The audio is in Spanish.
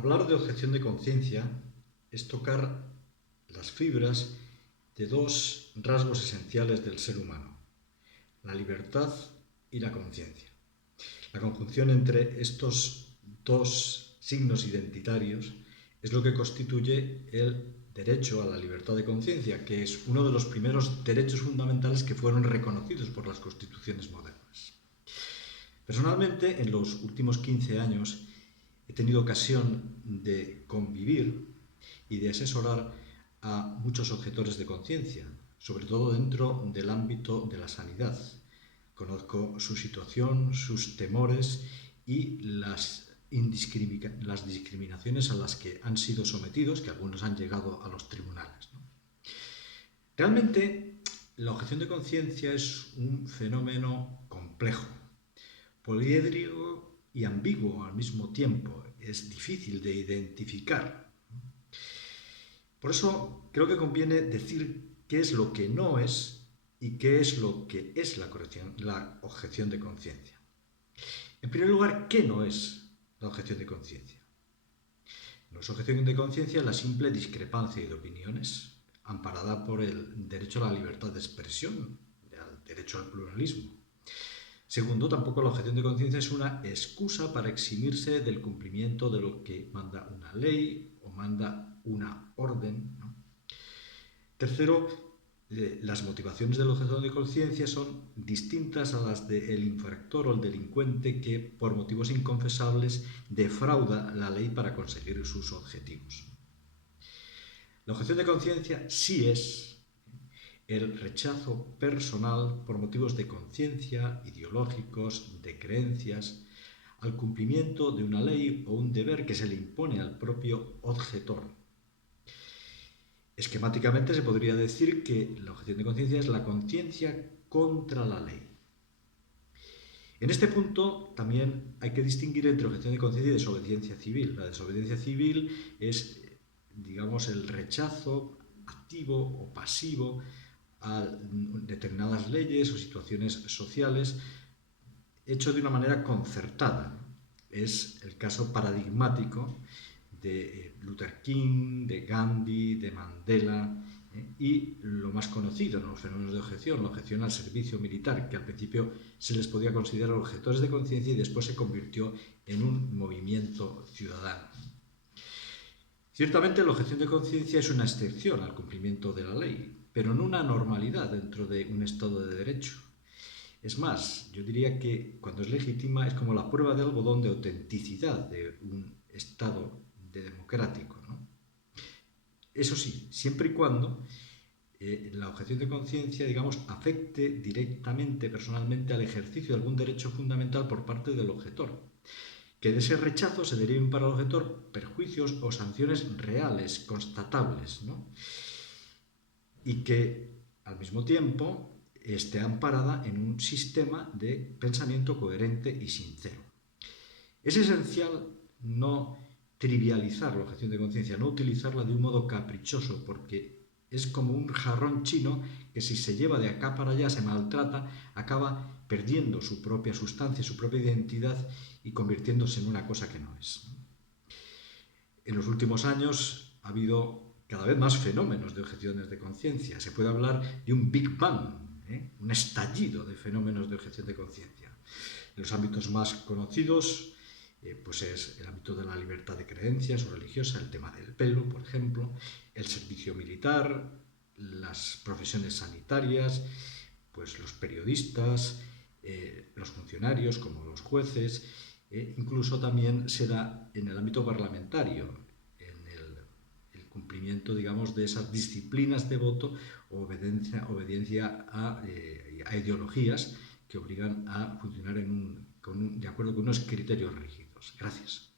Hablar de objeción de conciencia es tocar las fibras de dos rasgos esenciales del ser humano, la libertad y la conciencia. La conjunción entre estos dos signos identitarios es lo que constituye el derecho a la libertad de conciencia, que es uno de los primeros derechos fundamentales que fueron reconocidos por las constituciones modernas. Personalmente, en los últimos 15 años, he tenido ocasión de convivir y de asesorar a muchos objetores de conciencia, sobre todo dentro del ámbito de la sanidad. Conozco su situación, sus temores y las discriminaciones a las que han sido sometidos, que algunos han llegado a los tribunales, ¿no? Realmente, la objeción de conciencia es un fenómeno complejo, poliédrico y ambiguo al mismo tiempo. Es difícil de identificar. Por eso creo que conviene decir qué es lo que no es y qué es lo que es la objeción de conciencia. En primer lugar, ¿qué no es la objeción de conciencia? No es objeción de conciencia la simple discrepancia de opiniones, amparada por el derecho a la libertad de expresión, al derecho al pluralismo. Segundo, tampoco la objeción de conciencia es una excusa para eximirse del cumplimiento de lo que manda una ley o manda una orden, ¿no? Tercero, las motivaciones de la objeción de conciencia son distintas a las del infractor o el delincuente que, por motivos inconfesables, defrauda la ley para conseguir sus objetivos. La objeción de conciencia sí es el rechazo personal por motivos de conciencia, ideológicos, de creencias, al cumplimiento de una ley o un deber que se le impone al propio objetor. Esquemáticamente se podría decir que la objeción de conciencia es la conciencia contra la ley. En este punto también hay que distinguir entre objeción de conciencia y desobediencia civil. La desobediencia civil es, digamos, el rechazo activo o pasivo a determinadas leyes o situaciones sociales hecho de una manera concertada. Es el caso paradigmático de Luther King, de Gandhi, de Mandela, y lo más conocido en los fenómenos de objeción, la objeción al servicio militar, que al principio se les podía considerar objetores de conciencia y después se convirtió en un movimiento ciudadano. Ciertamente la objeción de conciencia es una excepción al cumplimiento de la ley, pero no una normalidad dentro de un Estado de Derecho. Es más, yo diría que cuando es legítima es como la prueba de algodón de autenticidad de un Estado democrático, ¿no? Eso sí, siempre y cuando la objeción de conciencia, digamos, afecte directamente, personalmente, al ejercicio de algún derecho fundamental por parte del objetor. Que de ese rechazo se deriven para el objetor perjuicios o sanciones reales, constatables, ¿no? Y que, al mismo tiempo, esté amparada en un sistema de pensamiento coherente y sincero. Es esencial no trivializar la objeción de conciencia, no utilizarla de un modo caprichoso, porque es como un jarrón chino que si se lleva de acá para allá, se maltrata, acaba perdiendo su propia sustancia, su propia identidad y convirtiéndose en una cosa que no es. En los últimos años ha habido cada vez más fenómenos de objeciones de conciencia. Se puede hablar de un Big Bang, un estallido de fenómenos de objeción de conciencia. En los ámbitos más conocidos, pues es el ámbito de la libertad de creencias o religiosa, el tema del pelo, por ejemplo, el servicio militar, las profesiones sanitarias, pues los periodistas, los funcionarios como los jueces, incluso también se da en el ámbito parlamentario, en el cumplimiento, digamos, de esas disciplinas de voto o obediencia a ideologías que obligan a funcionar de acuerdo con unos criterios rígidos. Gracias.